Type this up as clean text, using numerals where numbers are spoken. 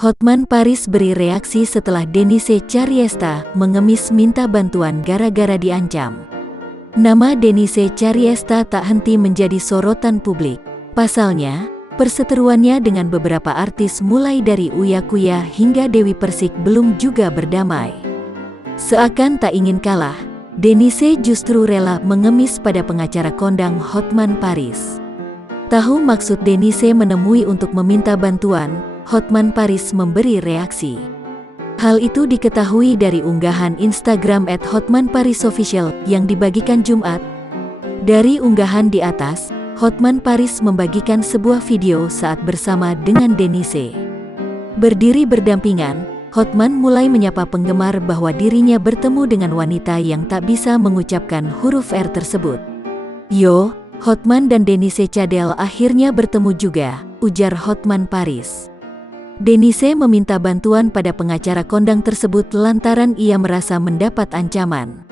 Hotman Paris beri reaksi setelah Denise Chariesta mengemis minta bantuan gara-gara diancam. Nama Denise Chariesta tak henti menjadi sorotan publik. Pasalnya, perseteruannya dengan beberapa artis mulai dari Uya Kuya hingga Dewi Persik belum juga berdamai. Seakan tak ingin kalah, Denise justru rela mengemis pada pengacara kondang Hotman Paris. Tahu maksud Denise menemui untuk meminta bantuan, Hotman Paris memberi reaksi. Hal itu diketahui dari unggahan Instagram @hotmanparisofficial yang dibagikan Jumat. Dari unggahan di atas, Hotman Paris membagikan sebuah video saat bersama dengan Denise. Berdiri berdampingan, Hotman mulai menyapa penggemar bahwa dirinya bertemu dengan wanita yang tak bisa mengucapkan huruf R tersebut. "Yo, Hotman dan Denise Cadel akhirnya bertemu juga," ujar Hotman Paris. Denise meminta bantuan pada pengacara kondang tersebut lantaran ia merasa mendapat ancaman.